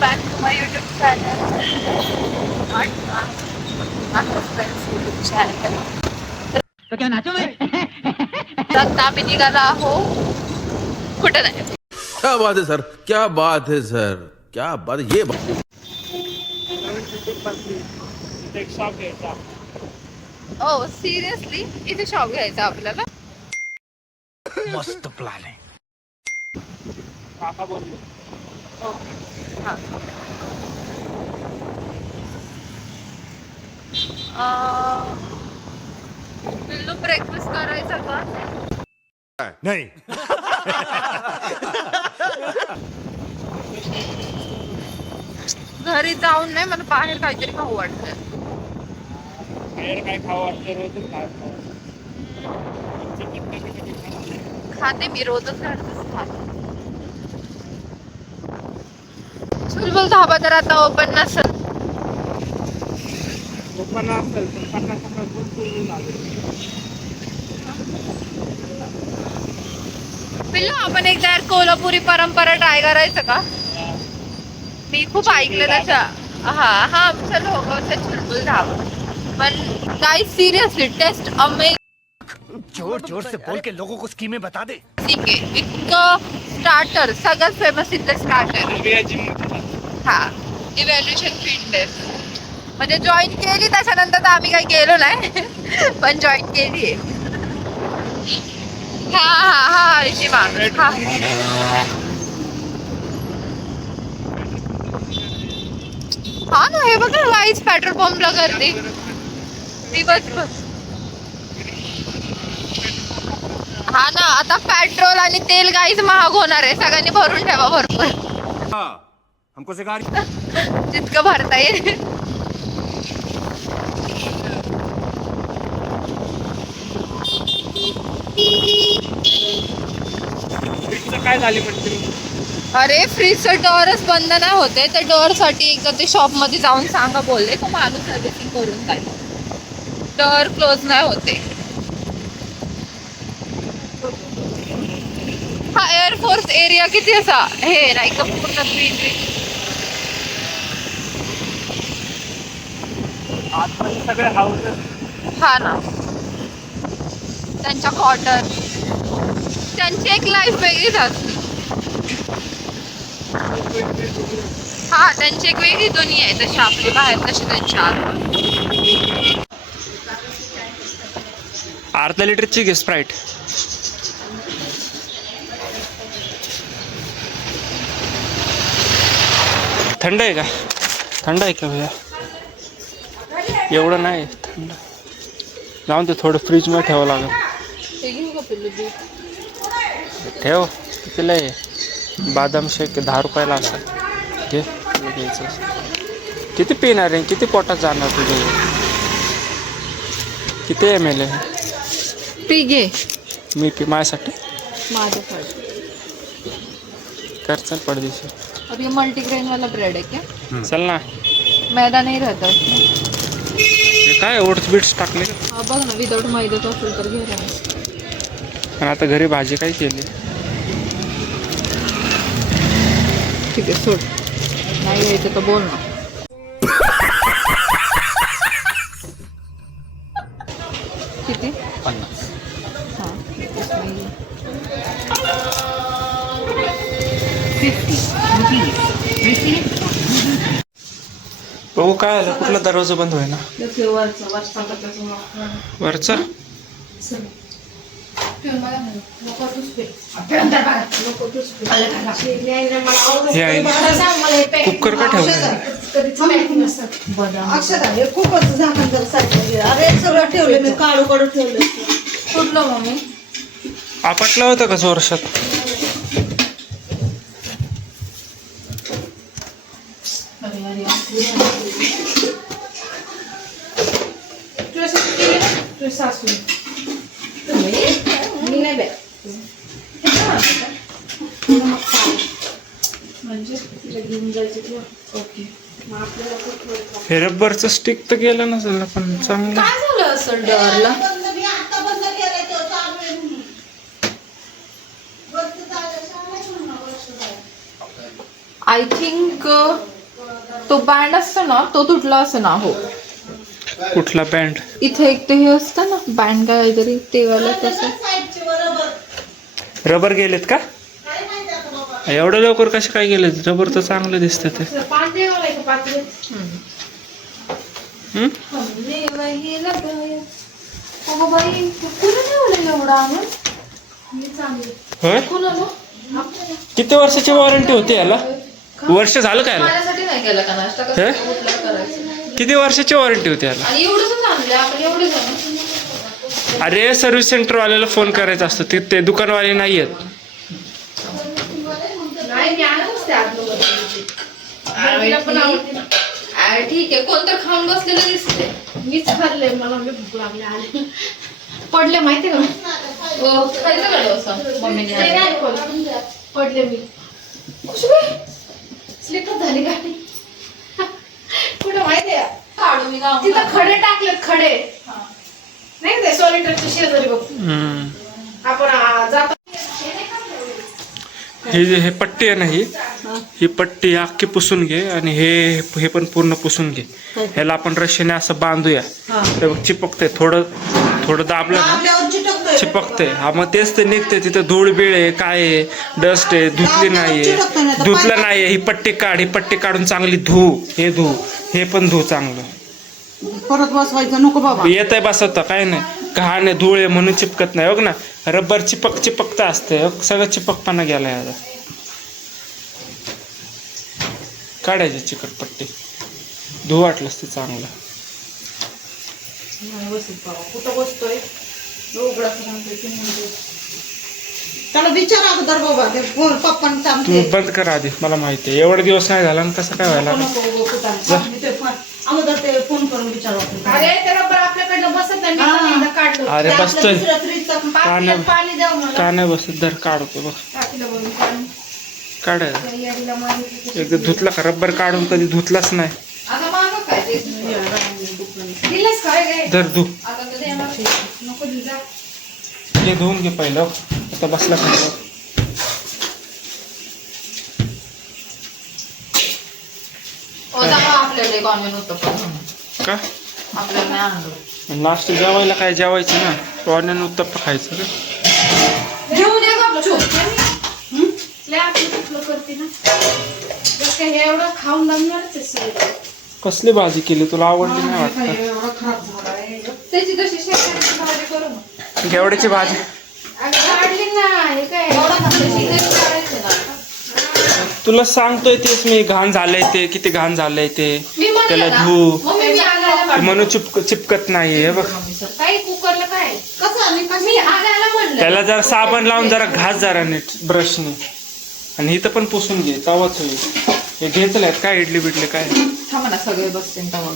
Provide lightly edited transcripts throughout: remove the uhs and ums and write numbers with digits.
back to my YouTube channel. YouTube channel. तो क्या nacho मैं? आता आम्ही निघाला आहो कुठं नाही. क्या बात है सर, क्या बात है सर, क्या बात है ये बात. ओ सिरियसली इथे शॉप घ्यायचा आपल्याला. मस्त प्लान है. ओके हां. पिल्लू ब्रेकफास्ट करायचा का? नहीं. घरी जाऊन नाही मला बाहेर काहीतरी खाऊ वाटतंय. काय खावं वाटतं रोजच खाते मी रोजच घरचंच खाते. चुलबुल धाबा तर आता ओपन नसेल. लोकांना असेल पण 50 पिल्लू आपण एकदा यार कोल्हापुरी परंपरा ट्राय करायचं का? मी खूप ऐकलं त्याच्या. हा हा चलो चुलबुल धाबा. पण काय सिरियसली टेस्ट अमेझिंग जोर जोर से बोल के लोगों को स्कीमें बता दे. आहे. इतकं स्टार्टर सगळ्यात फेमस इथलं स्टार्टर. हा इव्हॅल्युएशन फिटनेस म्हणजे जॉईन केली त्याच्यानंतर तर आम्ही काही गेलो नाही पण जॉईन केली आहे. हा हा हा ऋषी माणूस हा. हा ना हे बघा वाईच पेट्रोल पंपला गर्दी दिवसभर. हा ना आता पेट्रोल आणि तेल गाईच महाग होणार आहे. सगळ्यांनी भरून ठेवा भरपूर. हमको सिखा. जितकं भरता येईल. काय झाली पण अरे फ्रीजचं डोअरच बंद नाही होते. त्या डोअर साठी एकदा ते शॉप मध्ये जाऊन सांगा बोलले तो माणूस सर्व्हिसिंग करून काय. डोअर क्लोज नाही होते. हा एअरफोर्स एरिया किती असा हे नाही का पूर्ण ग्रीनरी. आतमध्ये सगळे हाऊसेस. हा ना त्यांच्या क्वार्टर त्यांची एक लाईफ वेगळीच असते. हा त्यांची एक वेगळी दुनिया आहे. तशी आपली बाहेर तशी त्यांची आत. अर्धा लिटरची घे स्प्राईट. थंड आहे का? थंड आहे का भैया? एवढं नाही थंड. जाऊन ते थोडं फ्रीजमध्ये ठेवावं लागेल. ठेव कितीला आहे? बादाम शेक 10 रुपयाला लागतात. घे घ्यायचं. किती पिणार आहे? किती पोटात जाणार तुझे? किती ml आहे? पी घे मी पी माझ्यासाठी माझ्यासाठी. कर चल पडदेशी. और ये मल्टीग्रेन वाला ब्रेड है क्या? चल ना. मैदा नहीं रहता उसमें. हे काय ओट्स बीट्स टाकले का? हा बघ ना विदाउट मैद्याचं असेल तर घे ना. पण आता घरी भाजी काय केली? ठीक आहे सोड. नाही घ्यायचं तर बोल ना. किती? 50. हां 50 बघू काय आलं. कुठला दरवाजा बंद होईना? वरचा हे आहे. कुकर का ठेवलं? खूपच झाकण जर साईडला. अरे सगळं ठेवलं मी काढू काढू ठेवलं. कुठलं मम्मी? आपटला होता का वर्षात? सासू मी नाही म्हणजे तिला घेऊन जायचं किंवा ओके. मग आपल्याला हे रबरचं स्टिक तर गेलं नसेल पण चांगलं. काय झालं असेल डोअरला? आय थिंक तो बँड असतो ना तो तुटला असं ना. हो कुठला बँड? इथे एक ते हे असतं ना बँड काहीतरी ते वाला तसं. रबर गेलेत का? एवढं लवकर कसे काय गेले? रबर तर चांगलं दिसतं ते. हम्म? होय? किती वर्षाची वॉरंटी होती याला? वर्ष झालं काय याला? माझ्यासाठी नाही केलं का नाश्ता हे? कसं कुठलं करायचं. किती वर्षाची वॉरंटी होती याला? आणि एवढंच आणलं आपण एवढे जण. अरे सर्व्हिस सेंटर वाल्याला फोन करायचा असतो, ते दुकानवाले नाही आहेत. ठीक आहे कोणतं खाऊन बसलेलं दिसते. मीच खाल्ले मला भूक लागले आले पडले माहितीये का खायचं का डोसा मम्मीने ते नाही पडले मी स्लिप झाली गाडी कुठं माहितीये काढू मी गाव तिथं खडे टाकलेत खडे नाही ते सॉलिटरच्या शेजारी बघ आपण जातो. हे पट्टी आहे ना ही पट्टी अख्खी पुसून घे आणि हे पण पूर्ण पुसून घे. ह्याला आपण रश्शीने असं बांधूया. ते बघ चिपकते, थोडं दाबलं ना चिपकते. हा मग तेच ते निघते. तिथं धूळ बीळ आहे, काय आहे, डस्ट आहे, धुतली नाहीये, धुतलं नाहीये. ही पट्टी काढ, ही पट्टी काढून चांगली धू, हे पण धू चांगलं. परत बसवायचं नको बाबा. येत आहे बसवता काय नाही, घाण आहे, धूळ आहे म्हणून चिपकत नाही. बघ ना रबर चिपकता असते. सगळं चिपकपणा गेलाय आता. काढायची चिकटपट्टी, धू वाटलंस ते चांगलं. कुठं बसतोय त्याला विचार अगोदर बाबा ते पप्पांनी तू बंद कर आधी, मला माहिती आहे एवढे दिवस नाही झाला कसं काय व्हायला. अगोदर ते फोन करून विचारू. अरे ते रबर आपल्याकडनं बसत नाही मी पण एकदा काढलं. अरे बसतोय पातेल्यात पाणी द्या मला का नाही बसत? धर काढतो बघ, टाकीला भरून पाणी काढायला. याडीला मारली. एकदा धुतला का? रबर काढून कधी धुतलाच नाही. आता मागं काय ते दिलंस काय गे धर धु, आता तर देणार. नको दिल जा हे धुवून घे पहिलं. आता बसला का? हो जावा आपल्याकडे कॉन्व्हेंट होतं पण का आपल्याला नाही आणलं. नाश्ता जेवायला काय जेवायचं ना, टॉर्नेन उत्तप्पा खायचं का? घेऊन ये गपचूप. लय आपलं कुठलं करते ना जस काय हे एवढं खाऊन दमणारच आहे सगळं. कसली भाजी केली तुला? आवडली नाही वाटत? एवढा खराब झाला आहे. त्याची तशी शेंगदाण्याची भाजी करू ना. घेवड्याची भाजी अगं काढली ना हे काय एवढा तशी घरी काढायचं ना. तुला सांगतोय तेच मी. घाण झालंय ते, किती घाण झालंय ते. मी म्हणलं त्याला ना, धू. मम्मी मी आणायला ते पाठवलं. म्हणून चिपकत नाहीये बघ. काही कुकरला काय कसं आणि मी आणायला म्हणलं त्याला जरा साबण लावून जरा घास जरा नीट ब्रशने. आणि इथं पण पुसून घे, तवाच होईल. हे घेतल्यात काय इडली बिडली काय? थांबा ना सगळे बसतील तेव्हा.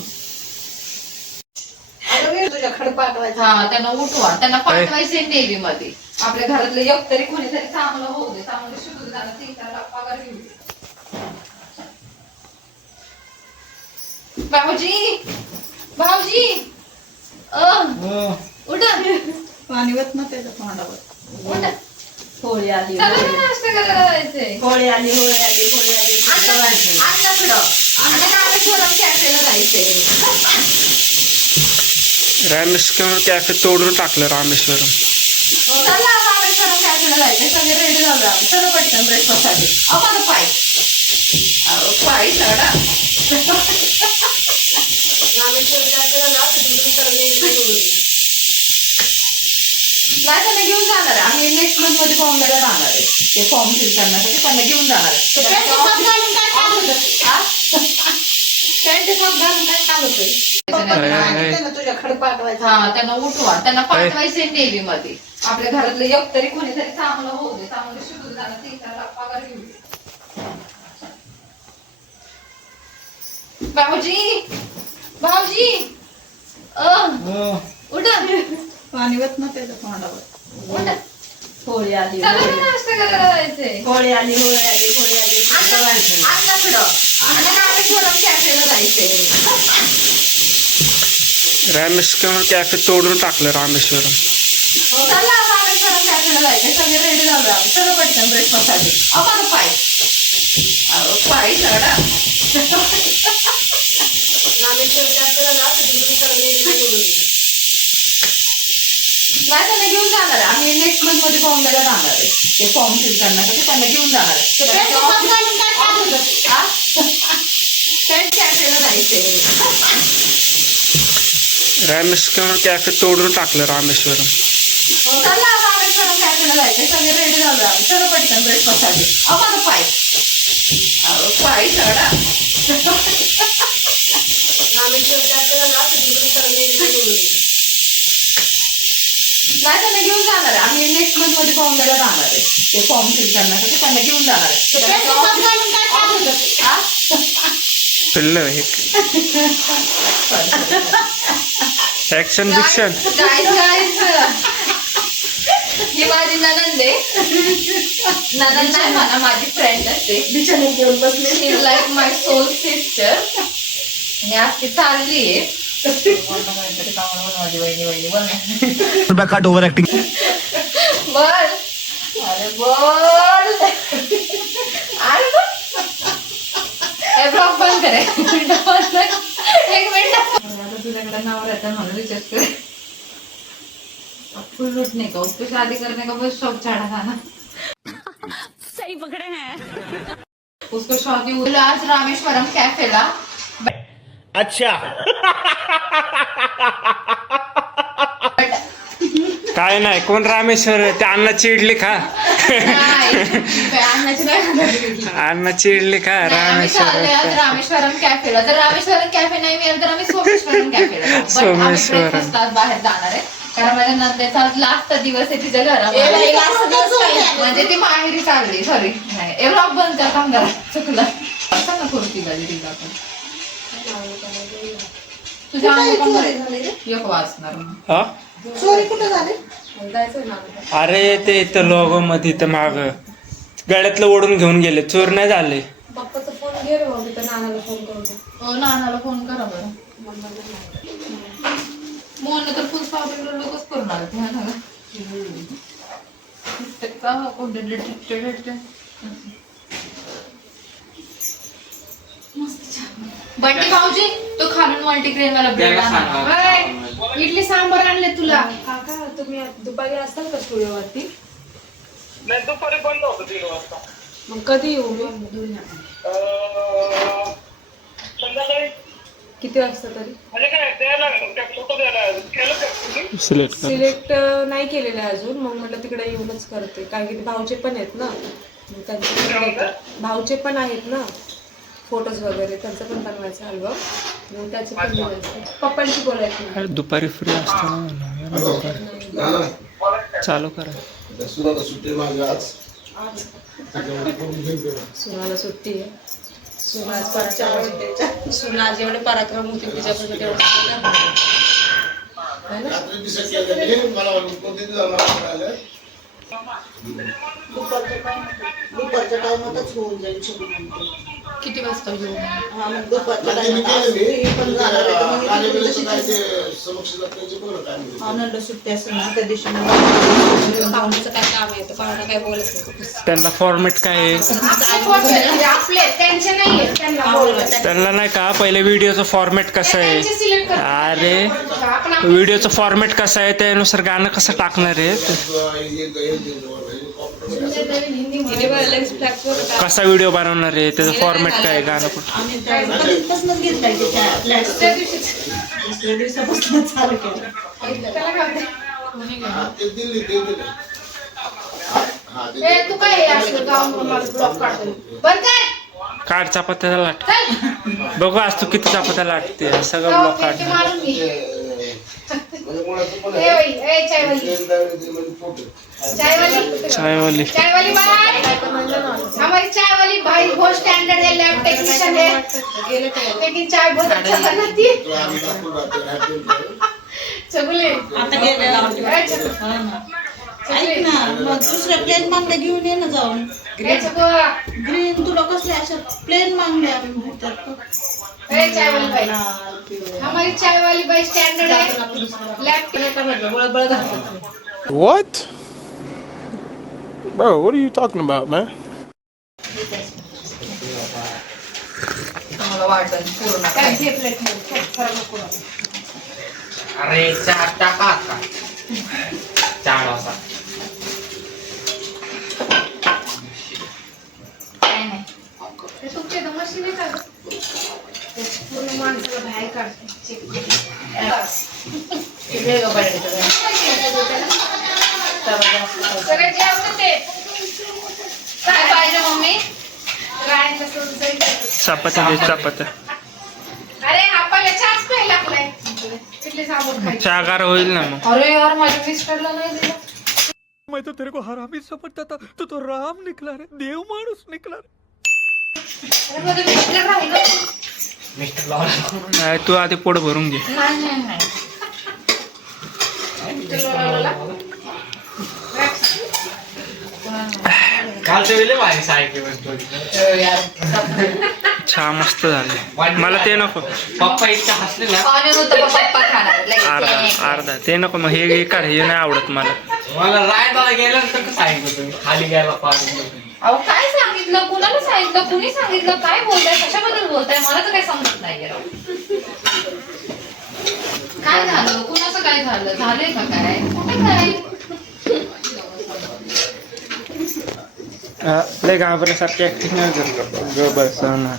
तुझ्याकडे पाठवायचं. हा त्यांना उठवा, त्यांना पाठवायचे नेव्ही मध्ये. आपल्या घरातलं एक तरी कोणीतरी चांगलं होऊ दे, चांगलं शिकून जाणं, ते त्याला पगार घेऊ दे. भाऊजी भाऊजी उठा पाणी वत ना त्याच्या तोंडावर. उठा. होळी आली, चला ना नाश्ता करायला जायचंय. होळी आली, होळी आली, होळी आली. आणला पुढं. आणि रामेश्वरम कॅफेला जायचंय. रामेश्वरम कॅफे तोडून टाकलं रामेश्वरम. चला रामेश्वरम कॅफेला जायचंय. सगळे रेडी झालो आम्ही. चला पटकन ब्रेकफास्टसाठी. माझं पाय पाय सगळा. नाही त्यांना घेऊन जाणार आहे. आम्ही नेक्स्ट मंथ मध्ये बॉम्बेला जाणार आहे. ते फॉर्म फिल करण्यासाठी त्यांना घेऊन जाणार आहे. तुझ्याकडे पाठवायचं. हा त्यांना उठवा, त्यांना पाठवायचे नेव्ही मध्ये. आपल्या घरातलं एक तरी कोणीतरी चांगलं होऊ दे, चांगलं शिकून जाणं, ते त्याला पगार घेऊ दे. भाऊजी भाऊजी उठा. पाणी वत ना त्याच्या तोंडावर. उठा. होळी आली, चला ना नाश्ता करायला जायचंय. होळी आली, होळी आली, होळी आली. आणला पुढं. आणि रामेश्वरम कॅफेला जायचंय. रामेश्वरम कॅफे तोडून टाकलं रामेश्वरम. चला रामेश्वरम कॅफेला जायचंय. सगळे रेडी झालो आम्ही. चला पटकन ब्रेकफास्टसाठी. माझं पाय पायी चढा. नाही त्यांना घेऊन जाणार आहे. आम्ही नेक्स्ट मंथ मध्ये बॉम्बेला जाणार आहे ते फॉर्म फिल करण्यासाठी. त्यांना घेऊन जाणार आहे. कॅफेला जायचंय. रामेश्वर कॅफे तोडून टाकलं रामेश्वरम. चला रामेश्वरम कॅफेला जायचंय. सगळे रेडी झालो आम्ही. चलो पटकन ब्रेकफास्ट साठी. माझं पाय पायी चढा. रामेश्वर कॅफेला नाही त्यांना घेऊन जाणार आहे. आम्ही नेक्स्ट मंथ मध्ये बॉम्बेला जाणार आहे ते फॉर्म फिल करण्यासाठी. त्यांना घेऊन जाणार आहे. पिल्लं हे ऍक्शन बिक्शन. ही माझी ननंद आहे. ननंद नाही मला, माझी फ्रेंड असते. घेऊन बसले. She is like my soul sister. आणि आज ती चालली आहे. माझी वहिनी वहिनी बोल कट ओवर एक्टिंग. बोल. अरे बोल. अरे बोल. हे ब्लॉग बंद करे. एक मिनिट. आता तुझ्याकडे नाव रहता म्हणून रिचार्ज करे. फुल लूटने का, उसको शादी करने का बहुत शौक चढ़ा था ना. सही पकड़े हैं. उसको शौक ही आज रामेश्वरम कैफेला. अच्छा. काय नाही, कोण रामेश्वर ते अन्नाची इडली खा. अन्नाची इडली खा. रामेश्वर रामेश्वरम कॅफेला. जर रामेश्वरम कॅफे नाही मिळेल तर आम्ही सोमेश्वरम कॅफेला जाऊ. पण आम्ही सोमेश्वरम. ब्रेकफास्टला बाहेर जाणार आहे. कारण माझ्या नंदेचा आज लास्ट दिवस आहे तिच्या घरामध्ये. म्हणजे ती माहेरी चालली. सॉरी नाही ब्लॉग बंद कर. काम करा चुकलं. असं ना करू तिला दिला आपण. तुझ्या एक वाचणार. हा चोरी कुठे झाली? अरे ते इथं लोगो मध्ये इथं माग गळ्यातलं ओढून घेऊन गेले. चोर नाही झाले. पप्पाचा फोन घे रे बाबा, त्या नानाला फोन करून दे. हो नानाला फोन करा बरं. मोहन तर फुल पावडर लोकच करून आले ते ना. बंटी भाऊजी तो खालून मल्टीग्रेन वाला ब्रेड आणा. हाय, इडली सांबार आणले तुला. काका तुम्ही दुपारी असताल का स्टुडिओवरती? नाही, दुपारी बंद होतं 3 वाजता. मग कधी येऊ मी? संध्याकाळी किती वाजता तरी? म्हणजे काय द्यायला त्या फोटो द्यायला केलं का तुम्ही? सिलेक्ट कर. सिलेक्ट नाही केलेलं आहे अजून. मग म्हटलं तिकडे येऊनच करते. कारण की भाऊचे पण आहेत ना, मग त्यांचे पण येतात. भाऊचे पण आहेत ना फोटोज वगैरे, त्यांचं पण बनवायचं अल्बम. मग त्याचे पण बनायचं. पप्पांशी बोलायचं. अरे दुपारी फ्री असतो ना. चालू करा. सुनाला सुट्टी आहे. सुना आज एवढे पराक्रम होते तिच्याकडे तेवढं. दुपारच्या टायमातच होऊन जाईल सगळं. किती वाजता येऊ? हा, मग दुपारच्या टायमात पण जाणार आहे. तर मग इकडे आनंद सुट्टी असेल ना त्या दिवशी पाहुण्याचं काय काम आहे तर पाहुणा काय बोलत नाही. त्यांना फॉर्मॅट काय आहे? आपले त्यांचे नाहीये, त्यांना बोलवायचं. त्यांना नाही का पहिले व्हिडिओचा फॉर्मॅट कसं आहे. सिलेक्ट कर. अरे व्हिडिओचा फॉर्मॅट कसा आहे त्यानुसार गाणं कसं टाकणार आहे. कसा व्हिडिओ बनवणार आहे त्याचा फॉर्मॅट काय आहे. गाणं कुठं. आम्ही त्यापासूनच घेतलाय की त्या दुसऱ्या दिवसापासून चालू केलं. तू काय असलं गाऊन ब्लॉक काढतो बरं काय? काढ चपात्याला लाट. बघू आज तू किती चपात्या लाटते. सगळं ब्लॉक काढ. मारून घे. चायवाली चायवाली चायवाली भाई, हमारी चायवाली भाई बहुत स्टैंडर्ड है, लैब टेक्नीशियन है, लेकिन चाय बहुत अच्छा बनाती है. चगुले आता गेले ऐक ना, मग दुसऱ्या प्लेन मागण्या घेऊन ये ना जाऊन. ग्रीन तुला कसल्या अशा प्लेन मागण्या चायवाली भाई, हमारी चायवाली भाई स्टैंडर्ड है, lab. What? Bro, what are you talking about, man? चांगलं वाटत पूर्ण अरे चहा टाका आता चहा असा काय नाही ते तुमच्या इथं मशीन आहे का गं? ते पूर्ण माणसाला बाहेर काढते सगळे जेवत ते काय पाहिजे मम्मी चपात्या अरे आपल्याला चहाच प्यायला लागलाय इथले साबण खायचे. चहा गार होईल ना मग. अरे यार माझ्या मिस्टरला नाही दिलं मैं तो तेरे को हरामी समझता था, तू तो राम निकला रे, देव माणूस निकला रे. अरे माझं मिस्टर राहिलं मिस्टर लावला नाही तू आधी पोट भरून घे. नाही कालच्या वेळेला भारी सायकल चहा मस्त झाले. मला ते नको. पप्पा इतका हसले ना पाणी होतं पप्पा खाणार अर्धा ते नको मग हे काढ हे नाही आवडत मला. मला रायदाला गेल्यानंतर कसं सांगितलं तुम्ही खाली घ्यायला पाहिजे अहो काय सांगितलं कुणाला सांगितलं कुणी सांगितलं काय बोलताय कशाबद्दल बोलताय मला तर काही समजत नाहीये राव. काय झालं कुणाचं काय झालं झालंय का काय कुठे काय लय घाबरल्यासारखी ऍक्टिंग नाही करत बस ना.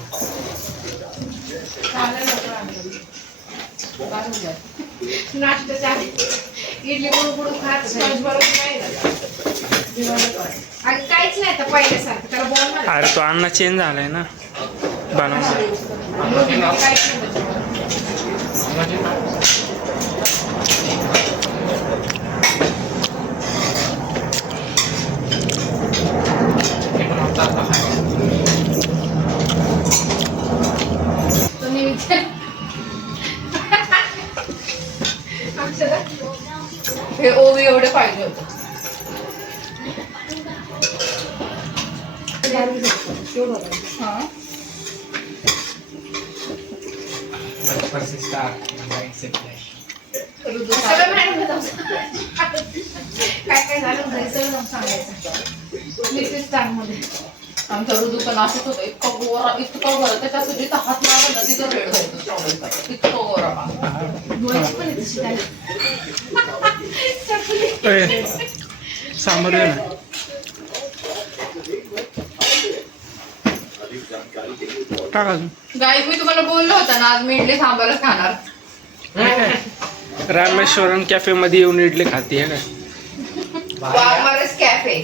इडली बुडू खात काहीच नाही तर पहिल्यासारखं त्याला बोल अरे तो अन्न चेंज झालाय ना हे ओवी एवढे पाहिजे होतं काय झालं घरी सगळं जाऊन सांगायचं मिसेस मध्ये आमच्या ऋतू पण असंच होतं इतकं गोरा त्याच्यासाठी तर हात लागला तिथं रेड व्हायचं इतकं गोरा सांबर दे ना. टाक अजून. गाईज मी तुम्हाला बोललो होता ना आज मी इडली सांबारच खाणार. रामेश्वरन कॅफे मध्ये येऊन इडली खाते काय. वाघमारस कॅफे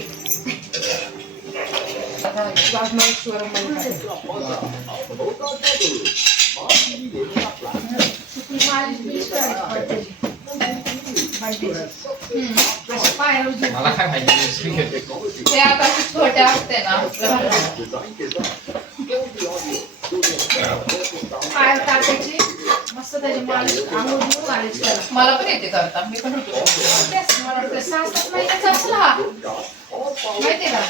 मला काय माहिती ते आता छोटे असते ना पाय टाकायची मस्त त्याची मालिश आंघोळ घेऊन मालिश करा. मला पण येते करता मी पण होतो मला वाटतं 6-7 महिन्याचा असला हा माहिती का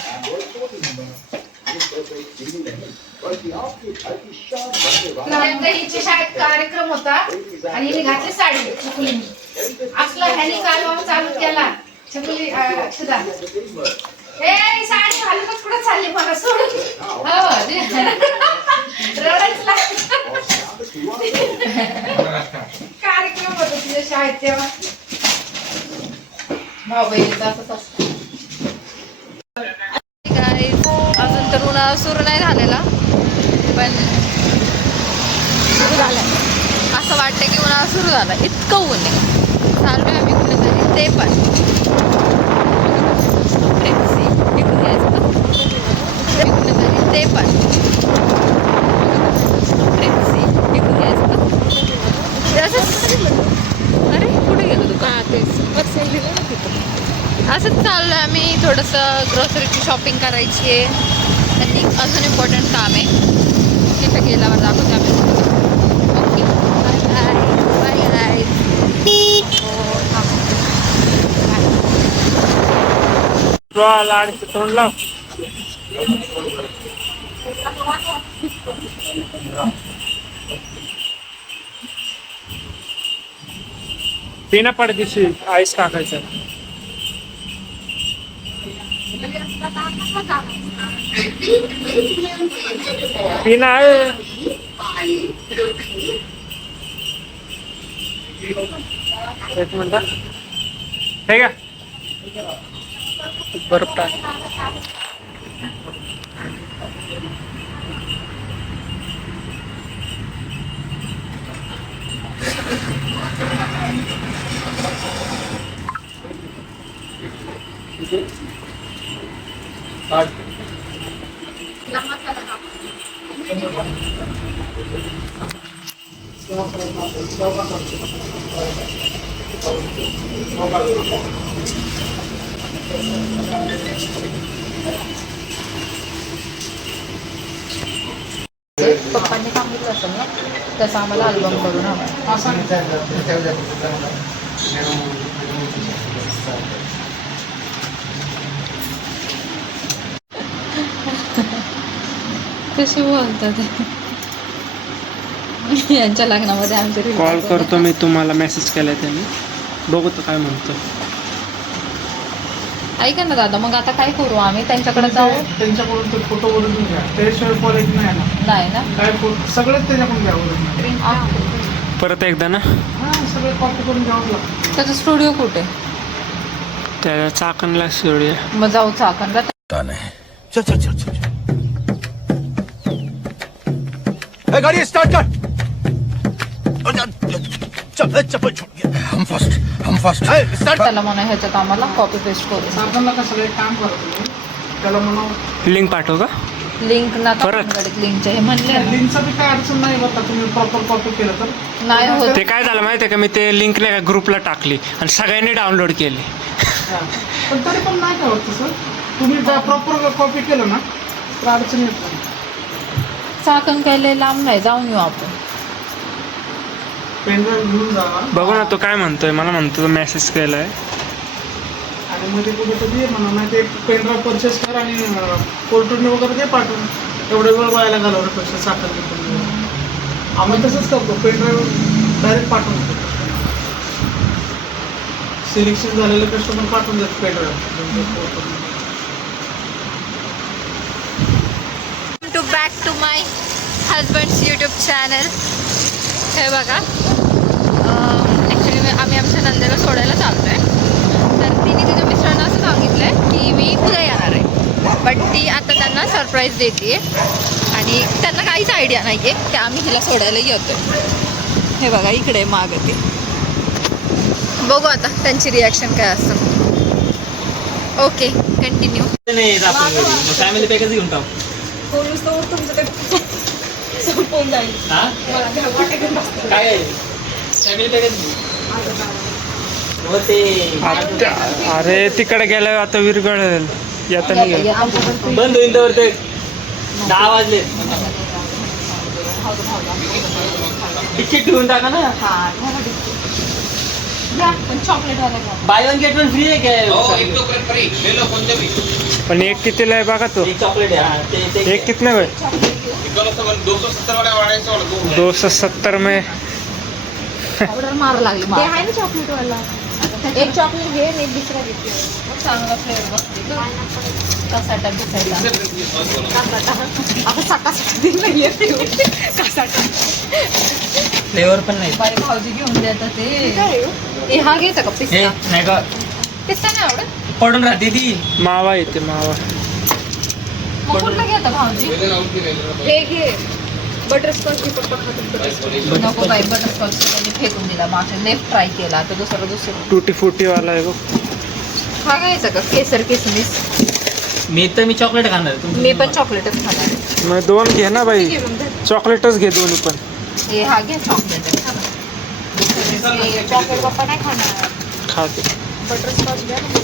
हिच्या शाळेत कार्यक्रम होता आणि हिने घातली साडी छकुली असला ह्याने कालवा चालू केला छकुली सुद्धा ए साडी घालूनच कुठं चालली मला सोडून हो रडायचं लागतं कार्यक्रम होता तुझ्या शाळेत तेव्हा भाऊ बहिणीचं असंच असतं. अजून तर उन्हाळा सुरू नाही झालेला पण सुरू झालाय असं वाटतं की उन्हाळा सुरू झाला इतकं ऊन आहे चाललोय आम्ही कुठेतरी ते पण इकडून यायचं का कुठेतरी ते पण इकडून यायचं का अरे कुठे गेलो तू का असंच चाललोय आम्ही थोडंसं ग्रोसरीची शॉपिंग करायची आहे आणि अजून इम्पॉर्टंट काम आहे तिथं गेल्यावर दाखवते आम्ही ओके बाय बाय लाडचं तोंड लाव. पिना पडदिशी आईस टाकायचं. पिना आहे एक मिनिट हे का बर्फ टाक. पप्पांनी सांगितलं असेल ना तसं आम्हाला अल्बम करून हवं. कशी बोलतात यांच्या लग्नामध्ये आमच्या कॉल करतो मी तुम्हाला, मेसेज केलाय त्यांनी, बघू तर काय म्हणतो. ऐका ना दादा, मग आता काय करू आम्ही? त्यांच्याकडे जाऊ? त्यांच्याकडून ते फोटो वरून घ्या, त्याशिवाय क्वालिटी नाही ना. नाही ना, काय फोटो सगळेच त्याच्याकडून घ्यावं. परत एकदा ना, हां, सगळे कॉपी करून घ्यावं लागतं. त्याचा स्टुडिओ कुठे? त्या चाकणला स्टुडिओ. मग जाऊ चाकणला. चल चल चल चल गाड़ी स्टार्ट कर. चल चप्पल छोड़ गया. हम फास्ट स्टार्ट. त्याला म्हणा ह्याच्यात आम्हाला कॉपी पेस्ट करू. साबणला कसं एक काम करतो मी, त्याला म्हणा लिंक पाठव का? लिंक ना परत? लिंकचे हे म्हणले ना. लिंकचं बी काय अडचण नाही बघा, तुम्ही प्रॉपर कॉपी केलं तर. नाही होत. ते काय झालं माहिती आहे का, मी ते लिंक नाही का ग्रुपला टाकली आणि सगळ्यांनी डाउनलोड केली. पण तरी पण नाही काय होत तसं. तुम्ही प्रॉपर कॉपी केलं ना तर अडचण येत नाही. चाकण काय लय लांब नाही, जाऊन येऊ आपण. पेनड्राईव्ह घेऊन जावा बघू ना तो काय म्हणतोय. मला म्हणतो मेसेज केलाय. आणि मध्ये कुठे कधी म्हणा नाही ते पेनड्राईव्ह परचेस कर आणि पोर्टरने वगैरे ते पाठवून एवढे वेळ व्हायला घालवण्यापेक्षा साखर घेतो. आम्ही तसंच करतो, पेनड्राईव्ह डायरेक्ट पाठवून देतो. सिलेक्शन झालेलं कस्टमर पाठवून देतो pendrive. To back to my husband's YouTube channel. हे बघा, ॲक्च्युली आम्ही आमच्या नंदेला सोडायला चाललो आहे. तर तिने तिच्या मिस्टरांना असं सांगितलं आहे की मी उद्या येणार आहे, बट ती आता त्यांना सरप्राईज देते आणि त्यांना काहीच आयडिया नाही आहे की आम्ही तिला सोडायला येतो. हे बघा इकडे मागं ते. बघू आता त्यांची रिॲक्शन काय असतं. Okay, continue. फॅमिली पॅकेज घेऊन टाकू. संपून जाईल. काय आहे फॅमिली पॅकेज अरे तिकडे गेल्यावर आता विरगळेल. येता नाही येत. बंद होईल तर ते 10 वाजले. तिकीट घेऊन टाका ना. By one get one free आहे काय? पण एक कितीला आहे बघा तो. एक चॉकलेट आहे. एक कितने में? 270 में. ऑर्डर मार लागली. ते आहे ना चॉकलेट वाला. एक चॉकलेट घे आणि एक दुसरा घेते. चांगला फ्लेवर बघते कसाटा दिसायला. आता सकाळसाठी नाहीये कसाटा. फ्लेवर पण नाही. बाई भाऊजी घेऊन देतात ते. हा घ्यायचा का हे पिस्ता? नाही का पिस्ता नाही आवडत. पडून राहते ती. मावा येते मावा. मग कुठला घेता भाऊजी? हे घे बटरस्कॉच. पप्पा खातात बटरस्कॉच. नको बाई, बटरस्कॉच त्यांनी फेकून दिला. मागच्या लेफ्ट ट्राय केला, आता दुसरं. टुटी फुटी वाला आहे बघ. हा घ्यायचा का केसर किसमिस? मी चॉकलेट खाणार. मी पण चॉकलेटच खाणार. मग 2 घे ना बाई. चॉकलेटच घे दोन्ही पण. हे हा घे चॉकलेट. चॉकलेट पप्पा नाही खाणार. खाते. बटरस्कॉच घ्या ना.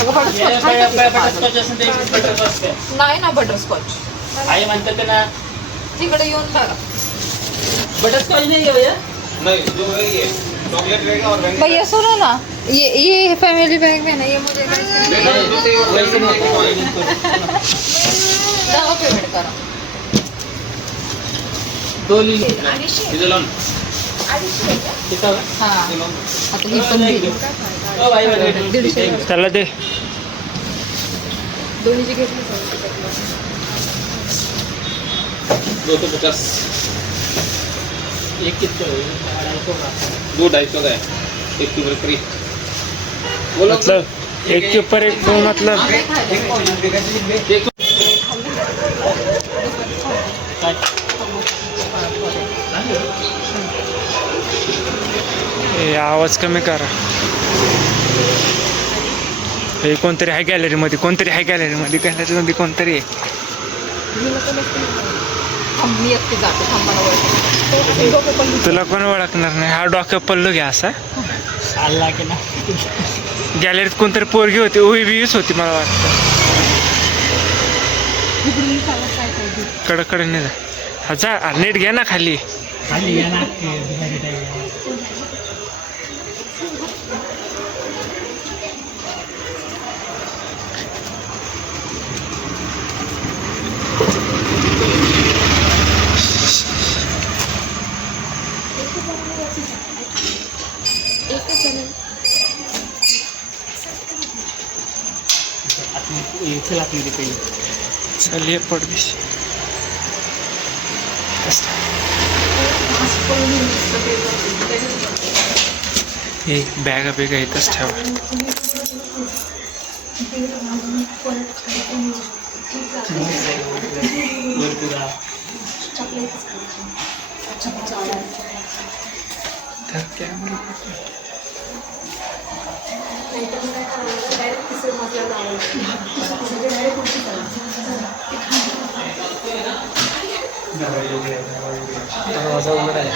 अगं बटरस्कॉच बटरस्कॉच असेल ते बटरस्कॉच नाही ना, बटरस्कॉच आई म्हणतात ते ना. तिकडे येऊन बघा. बटरस्कॉच नाही आहे भैया. भैया सुनो ना, ये फैमिली बैग में ना, ये मुझे दहा पेमेंट करा. 2 लिहिले. हा आता ही पण दिली. त्याला दे. दोन्हीची घेतली. 250. एक कितना 250 का है. मतलब एक के ऊपर एक दो मतलब ए, आवाज कमी करा. हे कोणतरी आहे गॅलरीमध्ये, गॅलरीमध्ये कोणतरी आहे. मी एकटी जाते थांबा ना. तुला कोण ओळखणार नाही. हा डोक्यावर पल्लू घ्या असा. गॅलरीत कोणतरी पोरगी होती, उभीच होती मला वाटतं. कडकडे नाही जा. हा जा, नेट घ्या ना खाली. चल ये पडदिशी. हे बॅगा बिगा इथंच ठेवा. तर कॅमेरा दरवाजा उघडा आहे.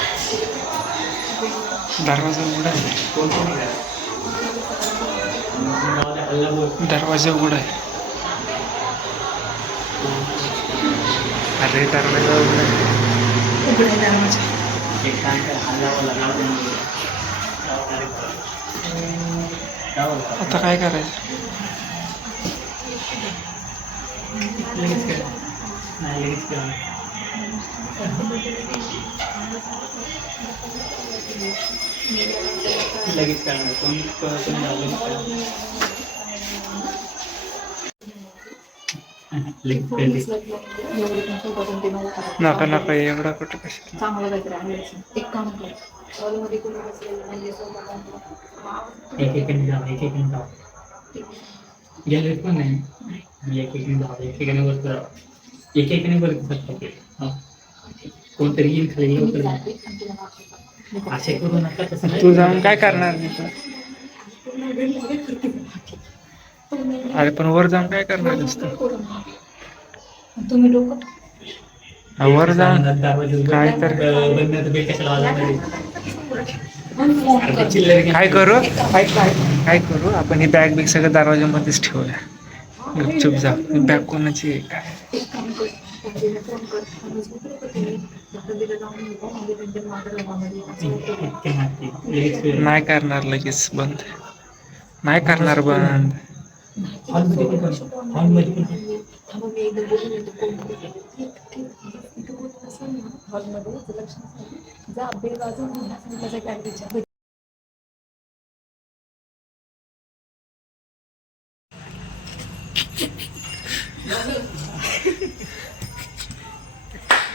दरवाजा उघडा आहे. दरवाजा उघडा आहे. अरे दरवाजा उघडा आहे. आता काय करायचं? लगेच करणार कोणी नका नका एवढा कुठं कशा. चांगलं काहीतरी आणायचं. एक काम कर, हॉलमध्ये कोणी बसलेलं म्हणजे एकेकाने जाऊ गॅलरीत पण नाही. एकेकाने वरती राहा. एकेकाने वरती कोणतरी येईल खाली असे करू नका. तसं तू जाऊन काय करणार तिथं? अरे पण वर जाऊन काय करणार असतं? तुम्ही लोक वर जाऊन काय तर काय करू? काय करू आपण? ही बॅग बिग सगळं दरवाजामध्येच ठेवूया. गपचूप जा. बॅग कोणाची आहे काय? नाही करणार लगेच बंद. नाही करणार बंद.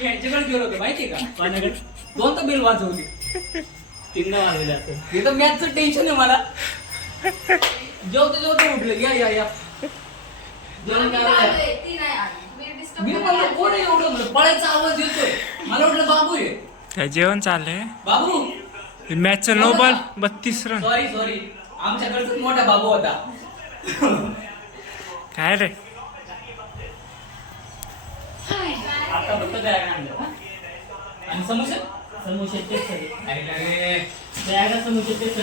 यांच्याकडे गेलो होतो माहितीये का पाण्याकडे. दोन तर बिल वाजवली. 3 वाजले आता. हे तर मॅथचं टेन्शन आहे मला. जेवते उठलं. या जेवण करायला. मी म्हणलं कोण आहे एवढं? म्हणलं पळायचा आवाज येतोय. मला वाटलं बाबू आहे. काय जेवण चाललंय? बाबू मॅचचा नो बॉल 32 रन. सॉरी आमच्याकडचा मोठा बाबू होता. काय रे? आता फक्त बॅग आणलं. आणि समोसे तेच समोसे तेच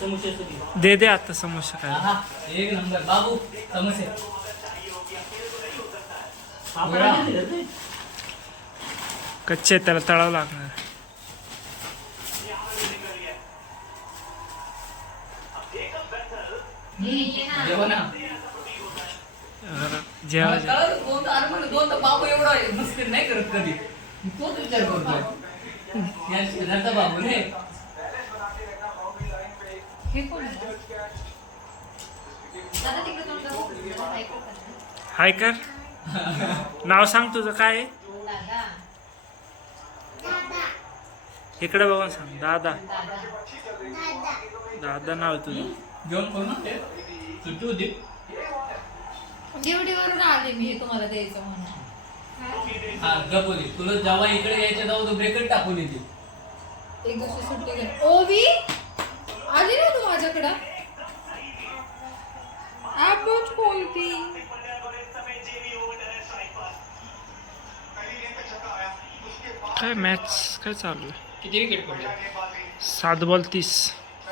समोसे दे आता समोसा काय. एक नंबर बाबू समोसे. कच्चे त्याला तळावं लागणार. जेव्हा दोन तर बाबू एवढा मस्ती नाही करत कधी. तोच विचार करतोय बाबू रे. हाय कर. नाव सांग तुझं काय आहे? इकडे बघून सांग दादा. दादा नाव आहे तुझं. जेवण करू ना ते सुट्टी होती. ड्युटीवरून आले मी हे तुम्हाला द्यायचं म्हणून. हा गपोली तुला जेव्हा इकडे यायचं तेव्हा तू ब्रेकच टाकून येते. एक दिवशी सुट्टी घे. ओवी आली ना तू माझ्याकडं. ॲपच खोलती. काय मॅच काय चालू आहे? किती विकेट पडले? 7 बॉल 30.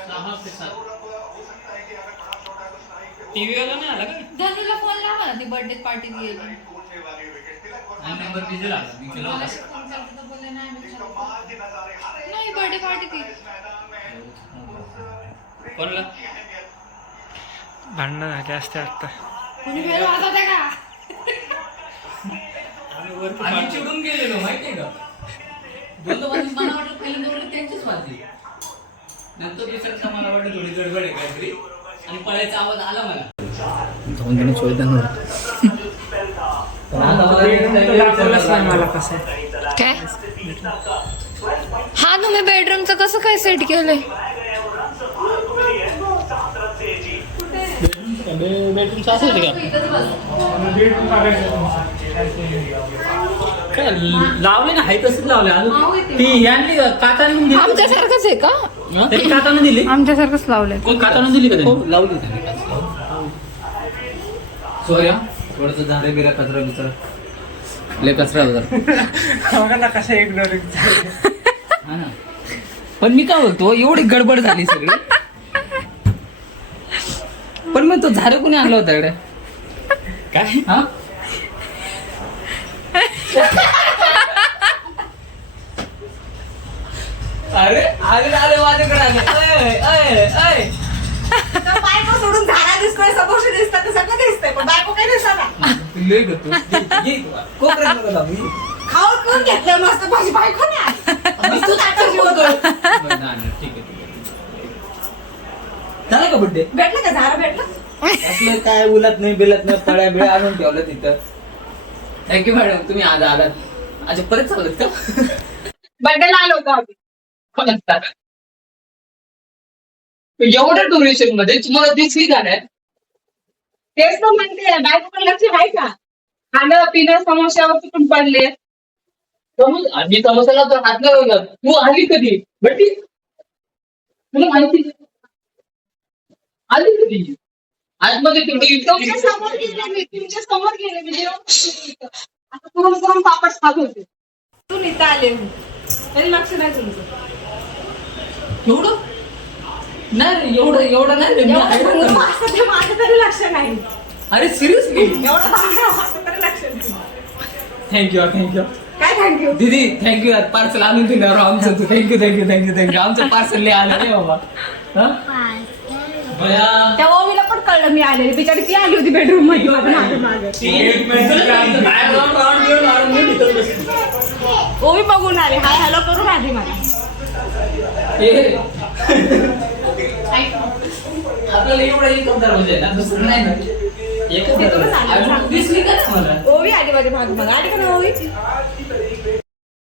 6 ते 7. टीव्ही वाला नाही आला का? धनुला फोन लावा ना, ती बर्थडे पार्टीत गेली. आणि नंबर बिझी लागला मी केला होता. नाही बर्थडे पार्टी ती. कोणाला? भांडणं झाले असते आता. कुणी बेल वाजवते का? आम्ही चिडून गेलेलो माहितीये का? दोन वाजून मला वाटलं पहिल्यांदा वाटलं त्यांचीच वाजली. नंतर दुसऱ्याचा मला वाटलं थोडी गडबड आहे काहीतरी आणि पळायचा आवाज आला मला. मला कसं काय? हा तुम्ही बेडरूमचं कसं काय सेट केलंय? बेडरूमचं असं होते का? काय लावले ना हाय तसंच लावले. अजून ती आणली काच आणून दिली. आमच्यासारखंच आहे का? तरी काच आणून दिली. आमच्यासारखंच लावलंय. कोण काच आणून दिली का त्यांनी? लावली त्यांनी काच. सोया थोडंसं झाडे बिरा कचरा बिचरा लय कचरा होता. कसं इग्नोरिंग. हा ना. पण मी काय बोलतो एवढी गडबड झाली सगळी. पण मग तो झाडे कोणी आणला होता इकडे? काय हा अरे आले आले माझ्याकडे आले. बायको सोडून झाडा दिसतोय, समोर दिसतं, तर सगळं दिसतंय, पण बायको काही दिसत लय गतो कोपऱ्यात नको लावू. खाऊन पिऊन घेतलं मस्त, माझी बायको नाही आली. तू ताटाशी होतो. ठीक आहे. झाला का बड्डे? भेटलं का झाडं भेटलं? असलं काय बोलत नाही बिलत नाही पळ्या बिळ्या आणून ठेवलं तिथं. थँक्यू मॅडम तुम्ही आज आलात. आज परत चालत का? बर्थडेला आलो होतो आम्ही. पण असतात एवढ्या डुरेशन मध्ये तुम्हाला दिसली का नाही? तेच तर म्हणते बायकोकडे लक्ष आहे का? खाणं पिणं समोश्यावर पण पडले. मी समोसाला तर हात लावला. तू आली कधी बड्डी? तुला माहिती आली कधी? आतमध्ये तुमच्या समोर गेले मी, तुमच्या समोर गेले मी जेव्हा आता पुरून पापड खात होते. तू इथं आले मी तरी लक्ष नाही तुमचं. एवढं नाही एवढं नाही रे. मी आहे ना एवढं तर. असं ते माझं तरी लक्ष नाही. अरे सिरियसली एवढं बाहेर असं तरी लक्ष नाही. थँक्यू काय थँक्यू? दीदी थँक्यू यार पार्सल आणून दिलं आमचं. तू थँक्यू आमचं पार्सल लय आलं रे बाबा. हा? बया. त्या ओवीला पण कळलं मी आलेली, बिचारी ती आली होती बेडरूम मध्ये माझ्या मागे. ओवी बघून आले, हाय हॅलो करून आली मला. आपल्याला एवढा एकच दरवाजा आहे ना, दुसरं नाही ना. एकच तिथूनच आली. दरवाजा. दिसली का नाही मला? ओवी आली माझ्या मागे, मग आली का नाही ओवी?